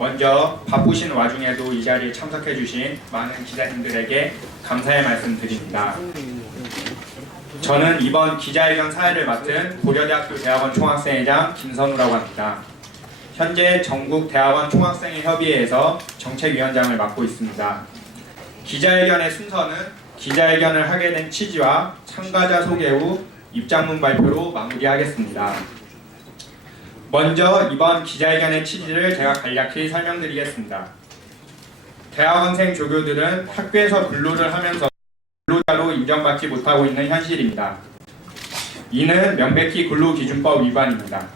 먼저 바쁘신 와중에도 이 자리에 참석해 주신 많은 기자님들에게 감사의 말씀 드립니다. 저는 이번 기자회견 사회를 맡은 고려대학교 대학원 총학생회장 김선우라고 합니다. 현재 전국 대학원 총학생회 협의회에서 정책위원장을 맡고 있습니다. 기자회견의 순서는 기자회견을 하게 된 취지와 참가자 소개 후 입장문 발표로 마무리하겠습니다. 먼저 이번 기자회견의 취지를 제가 간략히 설명드리겠습니다. 대학원생 조교들은 학교에서 근로를 하면서 근로자로 인정받지 못하고 있는 현실입니다. 이는 명백히 근로기준법 위반입니다.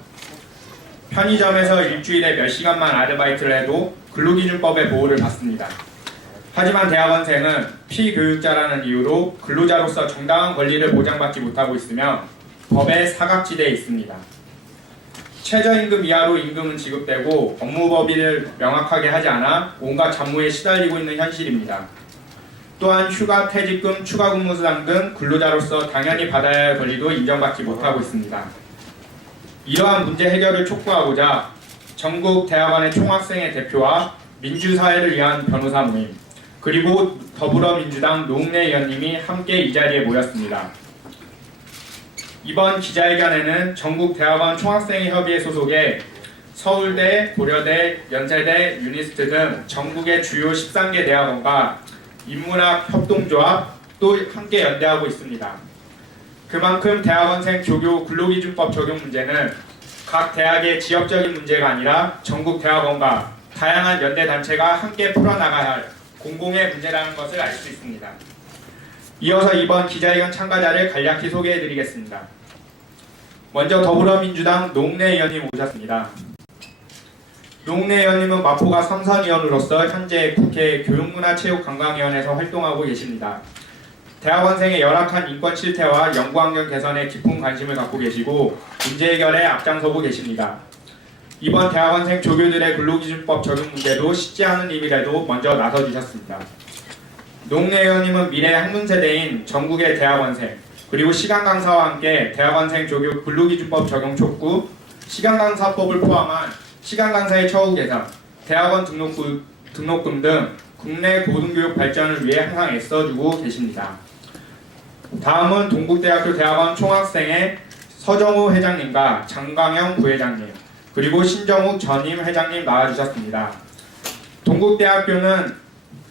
편의점에서 일주일에 몇 시간만 아르바이트를 해도 근로기준법의 보호를 받습니다. 하지만 대학원생은 피교육자라는 이유로 근로자로서 정당한 권리를 보장받지 못하고 있으며 법의 사각지대에 있습니다. 최저임금 이하로 임금은 지급되고 업무법의를 명확하게 하지 않아 온갖 잡무에 시달리고 있는 현실입니다. 또한 휴가, 퇴직금, 추가근무수당 등 근로자로서 당연히 받아야 할 권리도 인정받지 못하고 있습니다. 이러한 문제 해결을 촉구하고자 전국 대학원의 총학생회 대표와 민주사회를 위한 변호사 모임, 그리고 더불어민주당 노웅래 의원님이 함께 이 자리에 모였습니다. 이번 기자회견에는 전국 대학원 총학생회 협의회 소속의 서울대, 고려대, 연세대, 유니스트 등 전국의 주요 13개 대학원과 인문학 협동조합 또 함께 연대하고 있습니다. 그만큼 대학원생 조교 근로기준법 적용 문제는 각 대학의 지역적인 문제가 아니라 전국 대학원과 다양한 연대단체가 함께 풀어나가야 할 공공의 문제라는 것을 알 수 있습니다. 이어서 이번 기자회견 참가자를 간략히 소개해드리겠습니다. 먼저 더불어민주당 노웅래 의원님 오셨습니다. 노웅래 의원님은 마포가 3선 의원으로서 현재 국회 교육문화체육관광위원회에서 활동하고 계십니다. 대학원생의 열악한 인권 실태와 연구환경 개선에 깊은 관심을 갖고 계시고 문제 해결에 앞장서고 계십니다. 이번 대학원생 조교들의 근로기준법 적용 문제도 쉽지 않은 일이라도 먼저 나서주셨습니다. 노웅래 의원님은 미래 학문세대인 전국의 대학원생 그리고 시간강사와 함께 대학원생 조교 근로기준법 적용 촉구, 시간강사법을 포함한 시간강사의 처우 개선, 대학원 등록금 등 국내 고등교육 발전을 위해 항상 애써주고 계십니다. 다음은 동국대학교 대학원 총학생회 서정우 회장님과 장광영 부회장님, 그리고 신정욱 전임 회장님 나와주셨습니다. 동국대학교는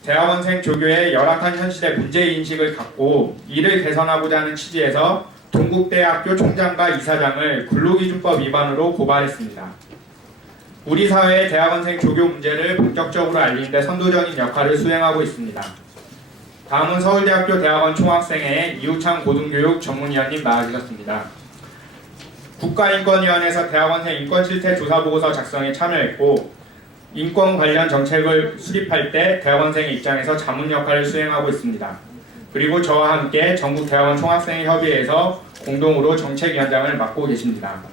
대학원생 조교의 열악한 현실의 문제인식을 갖고 이를 개선하고자 하는 취지에서 동국대학교 총장과 이사장을 근로기준법 위반으로 고발했습니다. 우리 사회의 대학원생 조교 문제를 본격적으로 알리는 데 선도적인 역할을 수행하고 있습니다. 다음은 서울대학교 대학원 총학생회의 이우창 고등교육 전문위원님 나와주셨습니다. 국가인권위원회에서 대학원생 인권실태 조사보고서 작성에 참여했고 인권 관련 정책을 수립할 때 대학원생의 입장에서 자문 역할을 수행하고 있습니다. 그리고 저와 함께 전국 대학원 총학생회 협의회에서 공동으로 정책위원장을 맡고 계십니다.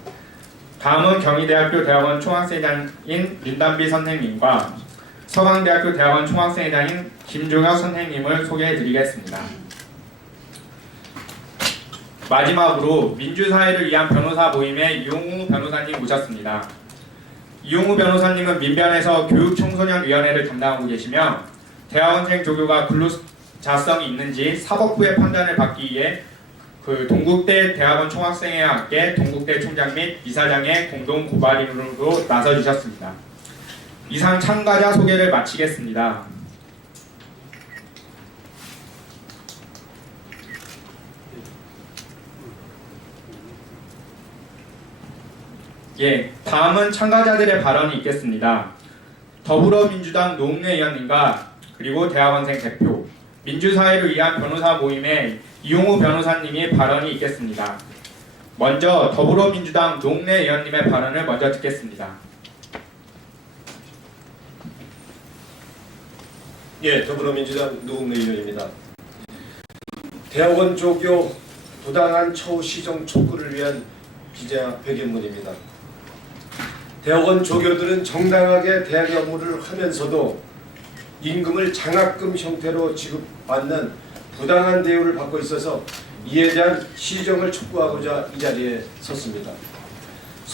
다음은 경희대학교 대학원 총학생회장인 윤단비 선생님과 서강대학교 대학원 총학생회장인 김종혁 선생님을 소개해드리겠습니다. 마지막으로 민주사회를 위한 변호사 모임의 이용우 변호사님 모셨습니다. 이용우 변호사님은 민변에서 교육청소년위원회를 담당하고 계시며 대학원생 조교가 근로자성이 있는지 사법부의 판단을 받기 위해 동국대 대학원 총학생회와 함께 동국대 총장 및 이사장의 공동 고발인으로 나서주셨습니다. 이상 참가자 소개를 마치겠습니다. 다음은 참가자들의 발언이 있겠습니다. 더불어민주당 노웅래 의원님과 그리고 대학원생 대표, 민주사회를 위한 변호사 모임의 이용우 변호사님이 발언이 있겠습니다. 먼저 더불어민주당 노웅래 의원님의 발언을 먼저 듣겠습니다. 더불어민주당 노웅래 의원입니다. 대학원 조교 부당한 처우 시정 촉구를 위한 기자회견문입니다. 대학원 조교들은 정당하게 대학의 업무를 하면서도 임금을 장학금 형태로 지급받는 부당한 대우를 받고 있어서 이에 대한 시정을 촉구하고자 이 자리에 섰습니다.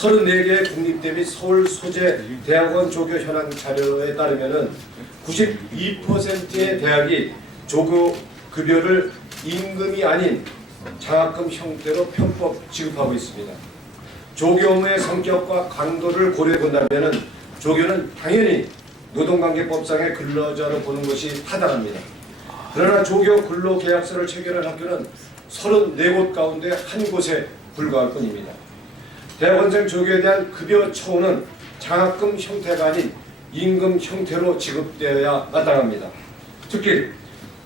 34개의 국립대 및 서울 소재 대학원 조교 현황 자료에 따르면은 92%의 대학이 조교 급여를 임금이 아닌 장학금 형태로 편법 지급하고 있습니다. 조교 업무의 성격과 강도를 고려해 본다면은 조교는 당연히 노동관계법상의 근로자로 보는 것이 타당합니다. 그러나 조교 근로계약서를 체결한 학교는 34곳 가운데 한 곳에 불과할 뿐입니다. 대학원생 조교에 대한 급여 처우는 장학금 형태가 아닌 임금 형태로 지급되어야 마땅합니다. 특히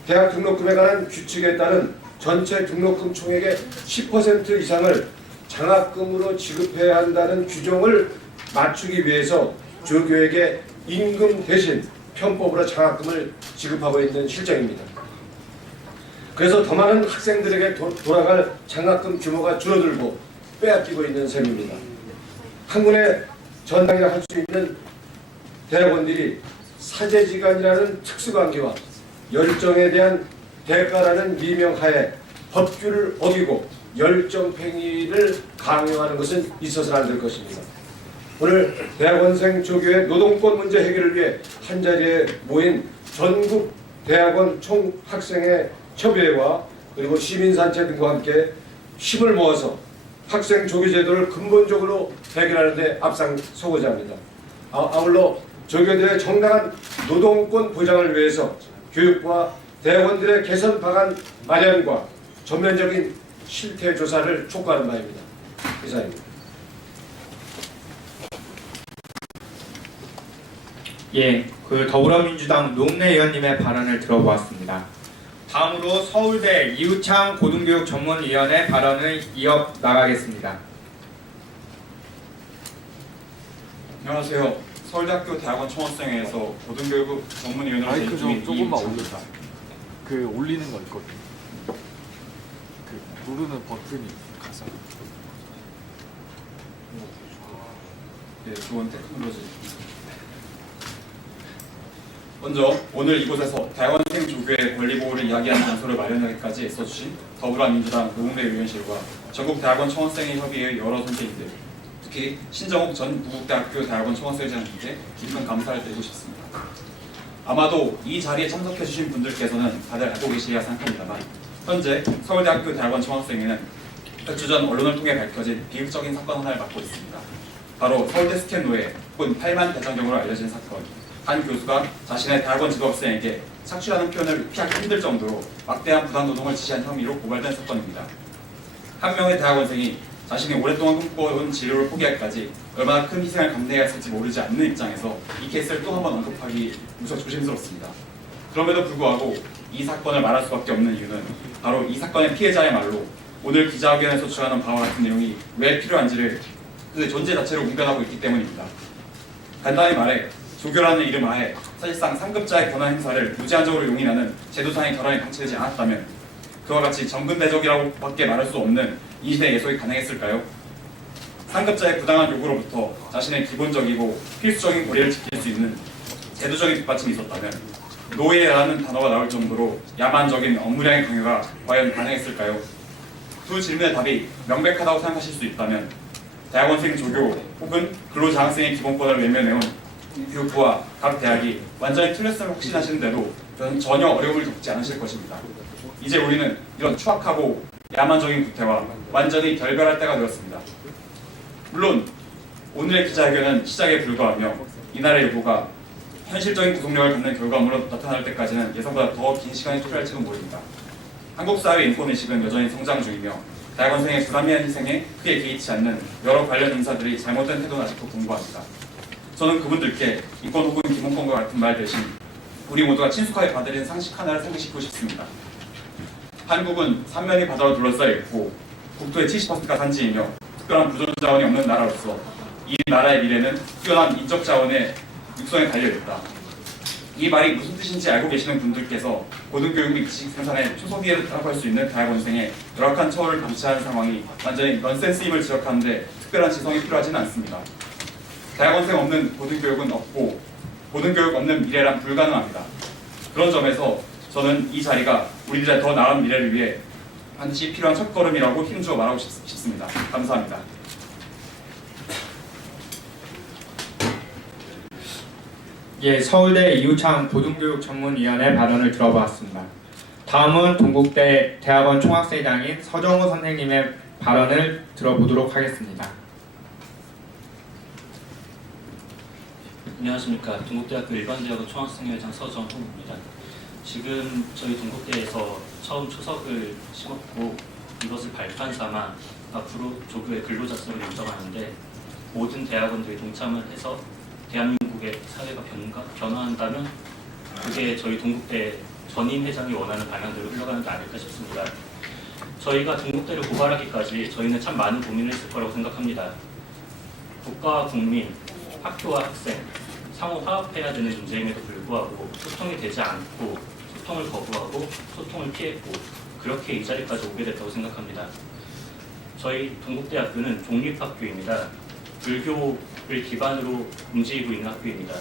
대학 등록금에 관한 규칙에 따른 전체 등록금 총액의 10% 이상을 장학금으로 지급해야 한다는 규정을 맞추기 위해서 조교에게 임금 대신 편법으로 장학금을 지급하고 있는 실정입니다. 그래서 더 많은 학생들에게 돌아갈 장학금 규모가 줄어들고 빼앗기고 있는 셈입니다. 학문의 전당이라 할 수 있는 대학원들이 사제지간이라는 특수관계와 열정에 대한 대가라는 미명하에 법규를 어기고 열정행위를 강요하는 것은 있어서는 안 될 것입니다. 오늘 대학원생 조교의 노동권 문제 해결을 위해 한자리에 모인 전국 대학원 총학생회 협의회와 그리고 시민단체 등과 함께 힘을 모아서 학생 조교 제도를 근본적으로 해결하는 데 앞장서고자 합니다. 아울러 조교들의 정당한 노동권 보장을 위해서 교육부와 대학원들의 개선 방안 마련과 전면적인 실태 조사를 촉구하는 바입니다. 이상입니다. 예, 더불어민주당 노웅래 의원님의 발언을 들어보았습니다. 다음으로 서울대 이우창 고등교육전문위원회 발언을 이어나가겠습니다. 안녕하세요. 서울대학교 대학원 총학생회에서 고등교육 전문위원으로 마이크 좀 조금만 이우창입니다. 올려줘. 그 올리는 거 있거든. 그 누르는 버튼이 가서. 네, 좋은 테크놀로지. 먼저 오늘 이곳에서 대학원생 조교의 권리 보호를 이야기하는 장소를 마련하기까지 애써주신 더불어민주당 노웅래 의원실과 전국 대학원 총학생회 협의회의 여러 선생님들, 특히 신정욱 전 부국대학교 대학원 총학생회장님께 깊은 감사를 드리고 싶습니다. 아마도 이 자리에 참석해주신 분들께서는 다들 알고 계시리라 생각합니다만, 현재 서울대학교 대학원 총학생회는 몇 주 전 언론을 통해 밝혀진 비극적인 사건 하나를 맡고 있습니다. 바로 서울대 스캔노에 혹은 8만 대장경으로 알려진 사건. 한 교수가 자신의 대학원 지도학생에게 착취라는 표현을 피하기 힘들 정도로 막대한 부당노동을 지시한 혐의로 고발된 사건입니다. 한 명의 대학원생이 자신이 오랫동안 꿈꿔온 진로를 포기하기까지 얼마나 큰 희생을 감내해야 했을지 모르지 않는 입장에서 이 케이스를 또 한 번 언급하기 무척 조심스럽습니다. 그럼에도 불구하고 이 사건을 말할 수밖에 없는 이유는 바로 이 사건의 피해자의 말로 오늘 기자회견에서 주장하는 바와 같은 내용이 왜 필요한지를 그 존재 자체를 웅변하고 있기 때문입니다. 간단히 말해 조교라는 이름 하에 사실상 상급자의 권한 행사를 무제한적으로 용인하는 제도상의 결함이 방치되지 않았다면 그와 같이 정근대적이라고 밖에 말할 수 없는 이 시대의 예속이 가능했을까요? 상급자의 부당한 요구로부터 자신의 기본적이고 필수적인 권리를 지킬 수 있는 제도적인 뒷받침이 있었다면 노예라는 단어가 나올 정도로 야만적인 업무량의 강요가 과연 가능했을까요? 두 질문의 답이 명백하다고 생각하실 수 있다면 대학원생 조교 혹은 근로장학생의 기본권을 외면해온 교육부와 각 대학이 완전히 틀렸음을 확신하시는데도 전혀 어려움을 겪지 않으실 것입니다. 이제 우리는 이런 추악하고 야만적인 구태와 완전히 결별할 때가 되었습니다. 물론 오늘의 기자회견은 시작에 불과하며 이날의 일부가 현실적인 구속력을 갖는 결과물로 나타날 때까지는 예상보다 더 긴 시간이 필요할지도 모릅니다. 한국 사회 인권의식은 여전히 성장 중이며 대학원생의 불합리한 희생에 크게 개의치 않는 여러 관련 인사들이 잘못된 태도는 아직도 공고합니다. 저는 그분들께 인권 혹은 기본권과 같은 말 대신 우리 모두가 친숙하게 받아들이는 상식 하나를 상기시키고 싶습니다. 한국은 삼면이 바다로 둘러싸여 있고 국토의 70%가 산지이며 특별한 부존 자원이 없는 나라로서 이 나라의 미래는 뛰어난 인적 자원의 육성에 달려있다. 이 말이 무슨 뜻인지 알고 계시는 분들께서 고등교육 및 지식 생산의 초소비라고 할 수 있는 대학원생의 열악한 처우를 감시하는 상황이 완전히 넌센스임을 지적하는데 특별한 지성이 필요하지는 않습니다. 대학원생 없는 고등교육은 없고 고등교육 없는 미래란 불가능합니다. 그런 점에서 저는 이 자리가 우리들의 더 나은 미래를 위해 반드시 필요한 첫걸음이라고 힘주어 말하고 싶습니다. 감사합니다. 예, 서울대 이우창 고등교육전문위원회 발언을 들어보았습니다. 다음은 동국대 대학원 총학생회장인 서정호 선생님의 발언을 들어보도록 하겠습니다. 안녕하십니까. 동국대학교 일반대학원 총학생회장 서정호입니다. 지금 저희 동국대에서 처음 초석을 심었고 이것을 발판 삼아 앞으로 조교의 근로자성을 인정하는데 모든 대학원들이 동참을 해서 대한민국의 사회가 변화한다면 그게 저희 동국대 전임 회장이 원하는 방향대로 흘러가는 게 아닐까 싶습니다. 저희가 동국대를 고발하기까지 저희는 참 많은 고민을 했을 거라고 생각합니다. 국가와 국민, 학교와 학생, 상호 화합해야 되는 문제임에도 불구하고 소통이 되지 않고 소통을 거부하고 소통을 피했고 그렇게 이 자리까지 오게 됐다고 생각합니다. 저희 동국대학교는 독립학교입니다. 불교를 기반으로 움직이고 있는 학교입니다.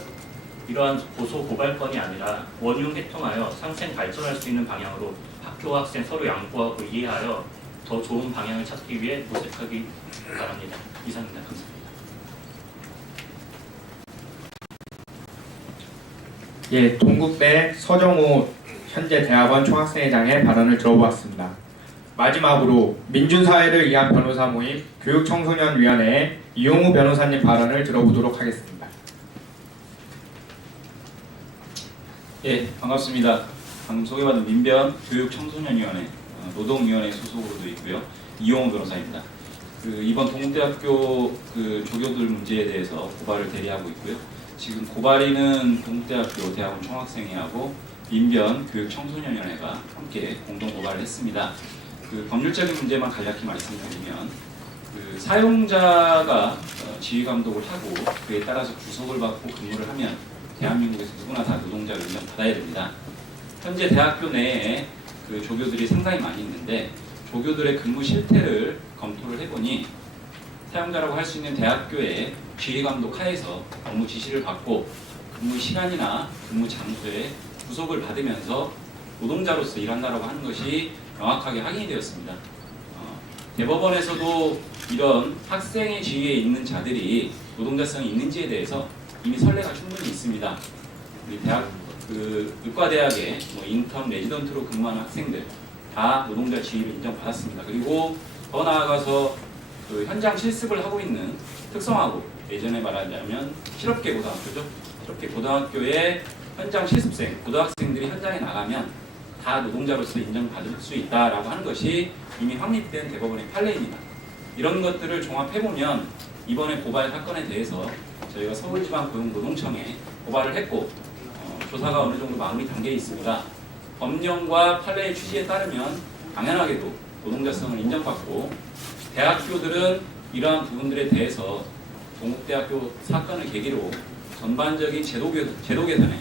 이러한 고소 고발건이 아니라 원흉 회통하여 상생 발전할 수 있는 방향으로 학교와 학생 서로 양보하고 이해하여 더 좋은 방향을 찾기 위해 모색하기 바랍니다. 이상입니다. 감사합니다. 예, 동국대 서정호 현재 대학원 총학생회장의 발언을 들어보았습니다. 마지막으로 민주사회를 위한 변호사 모임 교육청소년위원회의 이용우 변호사님 발언을 들어보도록 하겠습니다. 예, 반갑습니다. 방금 소개받은 민변 교육청소년위원회 노동위원회 소속으로도 있고요. 이용우 변호사입니다. 이번 동국대학교 조교들 문제에 대해서 고발을 대리하고 있고요. 지금 고발인은 동국대학교 대학원 총학생회하고 민변 교육청소년위원회가 함께 공동 고발을 했습니다. 법률적인 문제만 간략히 말씀드리면 사용자가 지휘 감독을 하고 그에 따라서 구속을 받고 근무를 하면 대한민국에서 누구나 다 노동자를 인정받아야 됩니다. 현재 대학교 내에 조교들이 상당히 많이 있는데 조교들의 근무 실태를 검토를 해보니 사용자라고 할 수 있는 대학교의 지휘 감독 하에서 업무 지시를 받고 근무 시간이나 근무 장소에 구속을 받으면서 노동자로서 일한다라고 하는 것이 명확하게 확인이 되었습니다. 대법원에서도 이런 학생의 지위에 있는 자들이 노동자성이 있는지에 대해서 이미 선례가 충분히 있습니다. 우리 대학 의과대학의 인턴 레지던트로 근무하는 학생들 다 노동자 지위를 인정받았습니다. 그리고 더 나아가서 현장 실습을 하고 있는 특성화고 예전에 말하자면 실업계 고등학교죠. 실업계 고등학교의 현장 실습생 고등학생들이 현장에 나가면 다 노동자로서 인정받을 수 있다라고 하는 것이 이미 확립된 대법원의 판례입니다. 이런 것들을 종합해보면 이번에 고발 사건에 대해서 저희가 서울지방고용노동청에 고발을 했고 조사가 어느 정도 마무리 단계에 있습니다. 법령과 판례의 취지에 따르면 당연하게도 노동자성을 인정받고 대학교들은 이러한 부분들에 대해서 동국대학교 사건을 계기로 전반적인 제도 개선에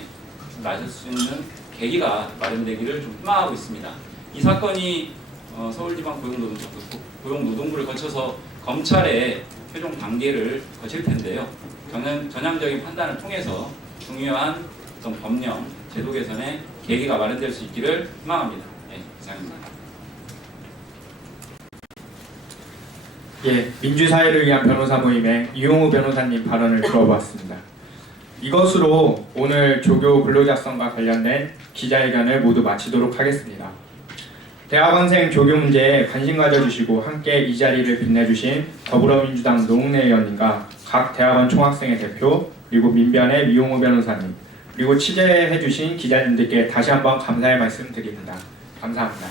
나설 수 있는 계기가 마련되기를 좀 희망하고 있습니다. 이 사건이 서울지방고용노동청 고용노동부를 거쳐서 검찰의 최종 단계를 거칠 텐데요. 저는 전향적인 판단을 통해서 중요한 어떤 법령, 제도 개선의 계기가 마련될 수 있기를 희망합니다. 네, 이상입니다. 예, 민주사회를 위한 변호사 모임의 이용우 변호사님 발언을 들어보았습니다. 이것으로 오늘 조교 근로자성과 관련된 기자회견을 모두 마치도록 하겠습니다. 대학원생 조교 문제에 관심 가져주시고 함께 이 자리를 빛내주신 더불어민주당 노웅래 의원님과 각 대학원 총학생회 대표 그리고 민변의 이용우 변호사님 그리고 취재해주신 기자님들께 다시 한번 감사의 말씀 드립니다. 감사합니다.